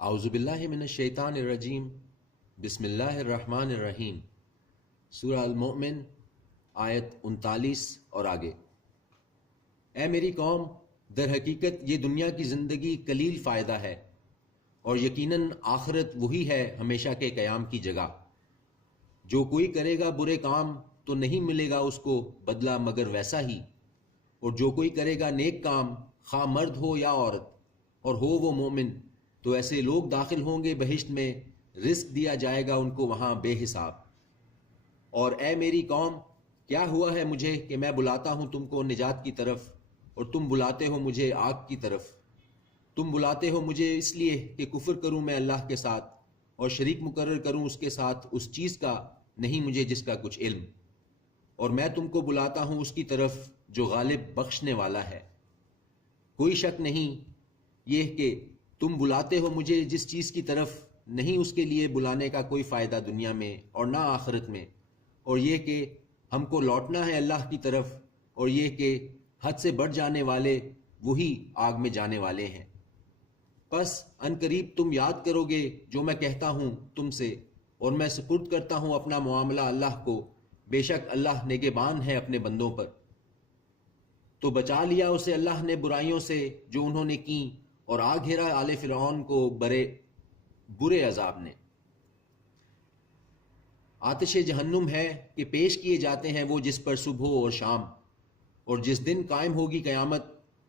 اعوذ باللہ من الشیطان الرجیم، بسم اللہ الرحمن الرحیم۔ سورہ المؤمن آیت 39 اور آگے۔ اے میری قوم، در حقیقت یہ دنیا کی زندگی قلیل فائدہ ہے، اور یقیناً آخرت وہی ہے ہمیشہ کے قیام کی جگہ۔ جو کوئی کرے گا برے کام تو نہیں ملے گا اس کو بدلہ مگر ویسا ہی، اور جو کوئی کرے گا نیک کام، خواہ مرد ہو یا عورت، اور ہو وہ مومن، تو ایسے لوگ داخل ہوں گے بہشت میں، رزق دیا جائے گا ان کو وہاں بے حساب۔ اور اے میری قوم، کیا ہوا ہے مجھے کہ میں بلاتا ہوں تم کو نجات کی طرف، اور تم بلاتے ہو مجھے آگ کی طرف۔ تم بلاتے ہو مجھے اس لیے کہ کفر کروں میں اللہ کے ساتھ، اور شریک مقرر کروں اس کے ساتھ اس چیز کا نہیں مجھے جس کا کچھ علم، اور میں تم کو بلاتا ہوں اس کی طرف جو غالب بخشنے والا ہے۔ کوئی شک نہیں یہ کہ تم بلاتے ہو مجھے جس چیز کی طرف نہیں اس کے لیے بلانے کا کوئی فائدہ دنیا میں اور نہ آخرت میں، اور یہ کہ ہم کو لوٹنا ہے اللہ کی طرف، اور یہ کہ حد سے بڑھ جانے والے وہی آگ میں جانے والے ہیں۔ پس ان قریب تم یاد کرو گے جو میں کہتا ہوں تم سے، اور میں سپرد کرتا ہوں اپنا معاملہ اللہ کو، بے شک اللہ نگہبان ہے اپنے بندوں پر۔ تو بچا لیا اسے اللہ نے برائیوں سے جو انہوں نے کی، اور آ گھیرا آل فرعون کو برے عذاب نے۔ آتش جہنم ہے کہ پیش کیے جاتے ہیں وہ جس پر صبح اور شام، اور جس دن قائم ہوگی قیامت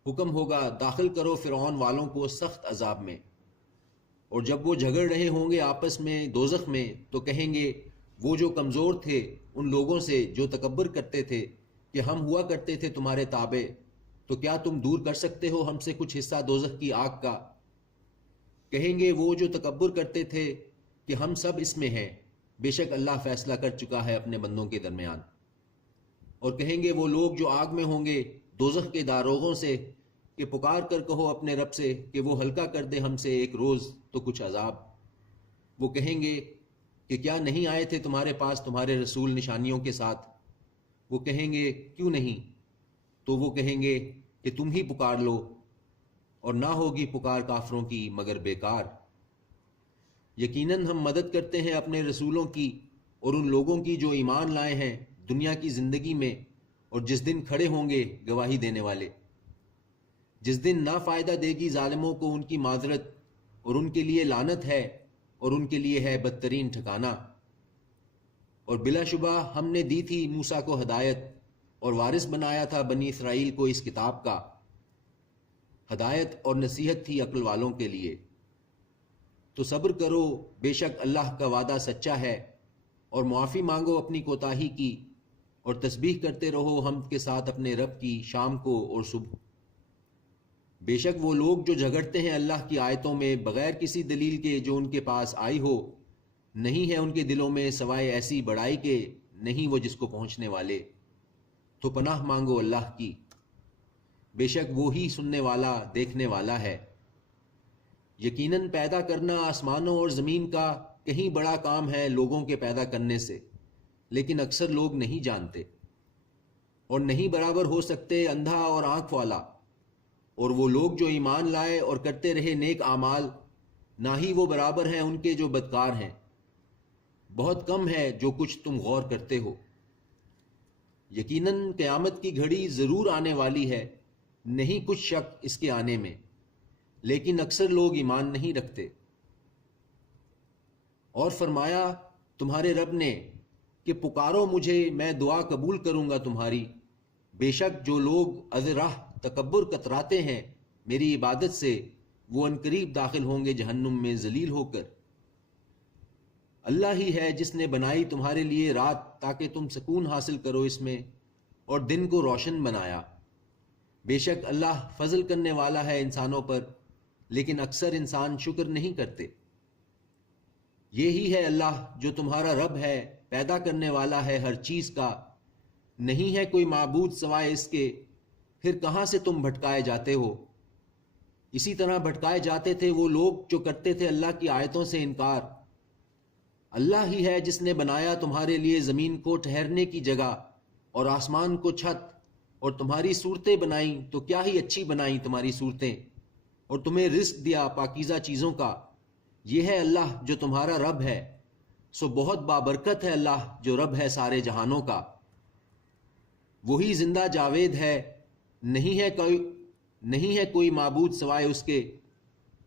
حکم ہوگا داخل کرو فرعون والوں کو سخت عذاب میں۔ اور جب وہ جھگڑ رہے ہوں گے آپس میں دوزخ میں، تو کہیں گے وہ جو کمزور تھے ان لوگوں سے جو تکبر کرتے تھے کہ ہم ہوا کرتے تھے تمہارے تابع، تو کیا تم دور کر سکتے ہو ہم سے کچھ حصہ دوزخ کی آگ کا؟ کہیں گے وہ جو تکبر کرتے تھے کہ ہم سب اس میں ہیں، بے شک اللہ فیصلہ کر چکا ہے اپنے بندوں کے درمیان۔ اور کہیں گے وہ لوگ جو آگ میں ہوں گے دوزخ کے داروغوں سے کہ پکار کر کہو اپنے رب سے کہ وہ ہلکا کر دے ہم سے ایک روز تو کچھ عذاب۔ وہ کہیں گے کہ کیا نہیں آئے تھے تمہارے پاس تمہارے رسول نشانیوں کے ساتھ؟ وہ کہیں گے کیوں نہیں؟ تو وہ کہیں گے کہ تم ہی پکار لو، اور نہ ہوگی پکار کافروں کی مگر بیکار۔ یقیناً ہم مدد کرتے ہیں اپنے رسولوں کی اور ان لوگوں کی جو ایمان لائے ہیں دنیا کی زندگی میں، اور جس دن کھڑے ہوں گے گواہی دینے والے، جس دن نہ فائدہ دے گی ظالموں کو ان کی معذرت، اور ان کے لیے لعنت ہے، اور ان کے لیے ہے بدترین ٹھکانہ۔ اور بلا شبہ ہم نے دی تھی موسیٰ کو ہدایت، اور وارث بنایا تھا بنی اسرائیل کو اس کتاب کا۔ ہدایت اور نصیحت تھی عقل والوں کے لیے۔ تو صبر کرو، بے شک اللہ کا وعدہ سچا ہے، اور معافی مانگو اپنی کوتاہی کی، اور تسبیح کرتے رہو حمد کے ساتھ اپنے رب کی شام کو اور صبح۔ بے شک وہ لوگ جو جھگڑتے ہیں اللہ کی آیتوں میں بغیر کسی دلیل کے جو ان کے پاس آئی ہو، نہیں ہے ان کے دلوں میں سوائے ایسی بڑائی کے نہیں وہ جس کو پہنچنے والے۔ تو پناہ مانگو اللہ کی، بے شک وہی سننے والا دیکھنے والا ہے۔ یقیناً پیدا کرنا آسمانوں اور زمین کا کہیں بڑا کام ہے لوگوں کے پیدا کرنے سے، لیکن اکثر لوگ نہیں جانتے۔ اور نہیں برابر ہو سکتے اندھا اور آنکھ والا، اور وہ لوگ جو ایمان لائے اور کرتے رہے نیک اعمال، نہ ہی وہ برابر ہیں ان کے جو بدکار ہیں۔ بہت کم ہے جو کچھ تم غور کرتے ہو۔ یقیناً قیامت کی گھڑی ضرور آنے والی ہے، نہیں کچھ شک اس کے آنے میں، لیکن اکثر لوگ ایمان نہیں رکھتے۔ اور فرمایا تمہارے رب نے کہ پکارو مجھے میں دعا قبول کروں گا تمہاری، بے شک جو لوگ از راہ تکبر کتراتے ہیں میری عبادت سے وہ عنقریب داخل ہوں گے جہنم میں ذلیل ہو کر۔ اللہ ہی ہے جس نے بنائی تمہارے لیے رات تاکہ تم سکون حاصل کرو اس میں، اور دن کو روشن بنایا۔ بے شک اللہ فضل کرنے والا ہے انسانوں پر، لیکن اکثر انسان شکر نہیں کرتے۔ یہی ہے اللہ جو تمہارا رب ہے، پیدا کرنے والا ہے ہر چیز کا، نہیں ہے کوئی معبود سوائے اس کے، پھر کہاں سے تم بھٹکائے جاتے ہو؟ اسی طرح بھٹکائے جاتے تھے وہ لوگ جو کرتے تھے اللہ کی آیتوں سے انکار۔ اللہ ہی ہے جس نے بنایا تمہارے لیے زمین کو ٹھہرنے کی جگہ اور آسمان کو چھت، اور تمہاری صورتیں بنائیں تو کیا ہی اچھی بنائیں تمہاری صورتیں، اور تمہیں رزق دیا پاکیزہ چیزوں کا، یہ ہے اللہ جو تمہارا رب ہے، سو بہت بابرکت ہے اللہ جو رب ہے سارے جہانوں کا۔ وہی زندہ جاوید ہے، نہیں ہے کوئی معبود سوائے اس کے،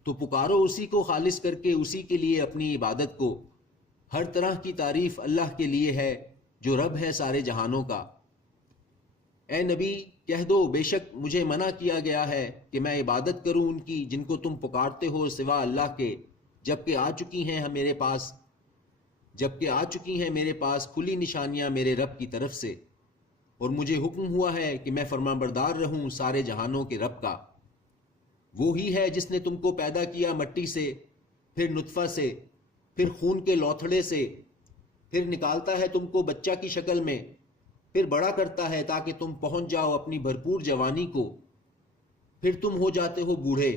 تو پکارو اسی کو خالص کر کے اسی کے لیے اپنی عبادت کو۔ ہر طرح کی تعریف اللہ کے لیے ہے جو رب ہے سارے جہانوں کا۔ اے نبی کہہ دو، بے شک مجھے منع کیا گیا ہے کہ میں عبادت کروں ان کی جن کو تم پکارتے ہو سوا اللہ کے، جبکہ آ چکی ہیں میرے پاس کھلی نشانیاں میرے رب کی طرف سے، اور مجھے حکم ہوا ہے کہ میں فرمانبردار رہوں سارے جہانوں کے رب کا۔ وہی ہے جس نے تم کو پیدا کیا مٹی سے، پھر نطفہ سے، پھر خون کے لوتھڑے سے، پھر نکالتا ہے تم کو بچہ کی شکل میں، پھر بڑا کرتا ہے تاکہ تم پہنچ جاؤ اپنی بھرپور جوانی کو، پھر تم ہو جاتے ہو بوڑھے،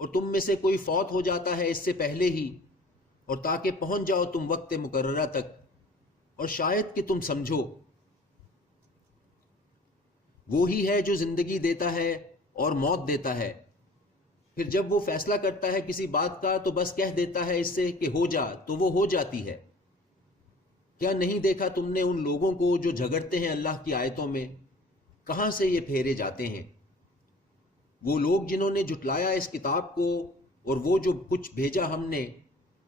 اور تم میں سے کوئی فوت ہو جاتا ہے اس سے پہلے ہی، اور تاکہ پہنچ جاؤ تم وقت مقررہ تک، اور شاید کہ تم سمجھو۔ وہی ہے جو زندگی دیتا ہے اور موت دیتا ہے، پھر جب وہ فیصلہ کرتا ہے کسی بات کا تو بس کہہ دیتا ہے اس سے کہ ہو جا، تو وہ ہو جاتی ہے۔ کیا نہیں دیکھا تم نے ان لوگوں کو جو جھگڑتے ہیں اللہ کی آیتوں میں؟ کہاں سے یہ پھیرے جاتے ہیں؟ وہ لوگ جنہوں نے جھٹلایا اس کتاب کو اور وہ جو کچھ بھیجا ہم نے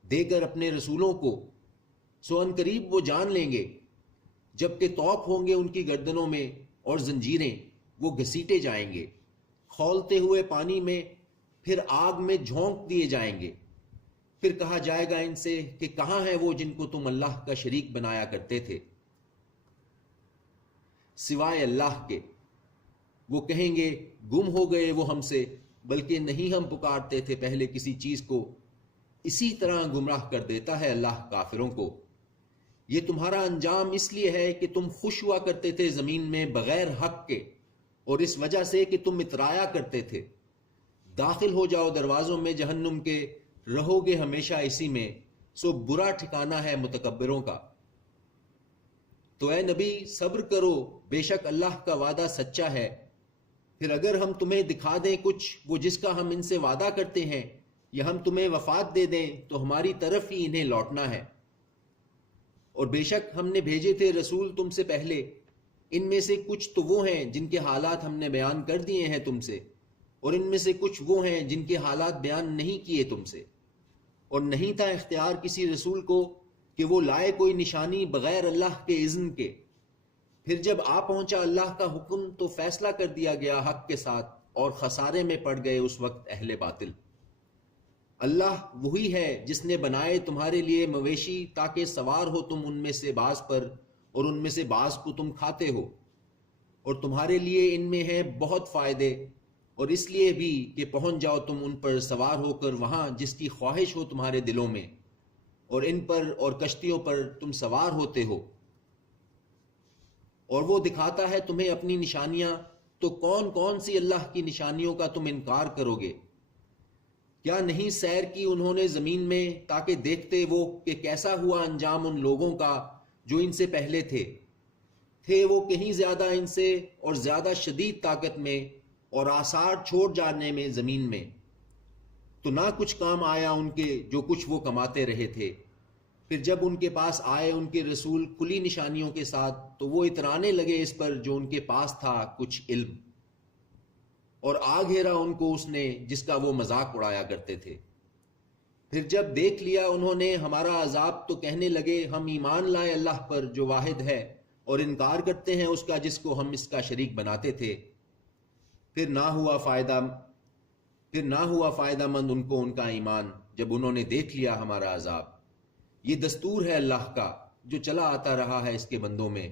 دے کر اپنے رسولوں کو، سو ان قریب وہ جان لیں گے جبکہ طوق ہوں گے ان کی گردنوں میں اور زنجیریں، وہ گھسیٹے جائیں گے کھولتے ہوئے پانی میں، پھر آگ میں جھونک دیے جائیں گے۔ پھر کہا جائے گا ان سے کہ کہاں ہیں وہ جن کو تم اللہ کا شریک بنایا کرتے تھے سوائے اللہ کے؟ وہ کہیں گے گم ہو گئے وہ ہم سے، بلکہ نہیں ہم پکارتے تھے پہلے کسی چیز کو۔ اسی طرح گمراہ کر دیتا ہے اللہ کافروں کو۔ یہ تمہارا انجام اس لیے ہے کہ تم خوش ہوا کرتے تھے زمین میں بغیر حق کے، اور اس وجہ سے کہ تم اترایا کرتے تھے۔ داخل ہو جاؤ دروازوں میں جہنم کے، رہو گے ہمیشہ اسی میں، سو برا ٹھکانہ ہے متکبروں کا۔ تو اے نبی صبر کرو، بے شک اللہ کا وعدہ سچا ہے۔ پھر اگر ہم تمہیں دکھا دیں کچھ وہ جس کا ہم ان سے وعدہ کرتے ہیں، یا ہم تمہیں وفات دے دیں تو ہماری طرف ہی انہیں لوٹنا ہے۔ اور بے شک ہم نے بھیجے تھے رسول تم سے پہلے، ان میں سے کچھ تو وہ ہیں جن کے حالات ہم نے بیان کر دیے ہیں تم سے، اور ان میں سے کچھ وہ ہیں جن کے حالات بیان نہیں کیے تم سے، اور نہیں تھا اختیار کسی رسول کو کہ وہ لائے کوئی نشانی بغیر اللہ کے اذن کے۔ پھر جب آ پہنچا اللہ کا حکم تو فیصلہ کر دیا گیا حق کے ساتھ، اور خسارے میں پڑ گئے اس وقت اہل باطل۔ اللہ وہی ہے جس نے بنائے تمہارے لیے مویشی تاکہ سوار ہو تم ان میں سے بعض پر، اور ان میں سے بعض کو تم کھاتے ہو، اور تمہارے لیے ان میں ہیں بہت فائدے، اور اس لیے بھی کہ پہنچ جاؤ تم ان پر سوار ہو کر وہاں جس کی خواہش ہو تمہارے دلوں میں، اور ان پر اور کشتیوں پر تم سوار ہوتے ہو۔ اور وہ دکھاتا ہے تمہیں اپنی نشانیاں، تو کون کون سی اللہ کی نشانیوں کا تم انکار کرو گے؟ کیا نہیں سیر کی انہوں نے زمین میں تاکہ دیکھتے وہ کہ کیسا ہوا انجام ان لوگوں کا جو ان سے پہلے تھے وہ کہیں زیادہ ان سے اور زیادہ شدید طاقت میں اور آثار چھوڑ جانے میں زمین میں، تو نہ کچھ کام آیا ان کے جو کچھ وہ کماتے رہے تھے۔ پھر جب ان کے پاس آئے ان کے رسول کھلی نشانیوں کے ساتھ تو وہ اترانے لگے اس پر جو ان کے پاس تھا کچھ علم، اور آ گھیرا ان کو اس نے جس کا وہ مذاق اڑایا کرتے تھے۔ پھر جب دیکھ لیا انہوں نے ہمارا عذاب تو کہنے لگے ہم ایمان لائے اللہ پر جو واحد ہے، اور انکار کرتے ہیں اس کا جس کو ہم اس کا شریک بناتے تھے۔ پھر نہ ہوا فائدہ مند ان کو ان کا ایمان جب انہوں نے دیکھ لیا ہمارا عذاب۔ یہ دستور ہے اللہ کا جو چلا آتا رہا ہے اس کے بندوں میں،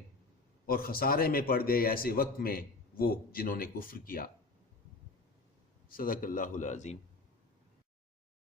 اور خسارے میں پڑ گئے ایسے وقت میں وہ جنہوں نے کفر کیا۔ صدق اللہ العظیم۔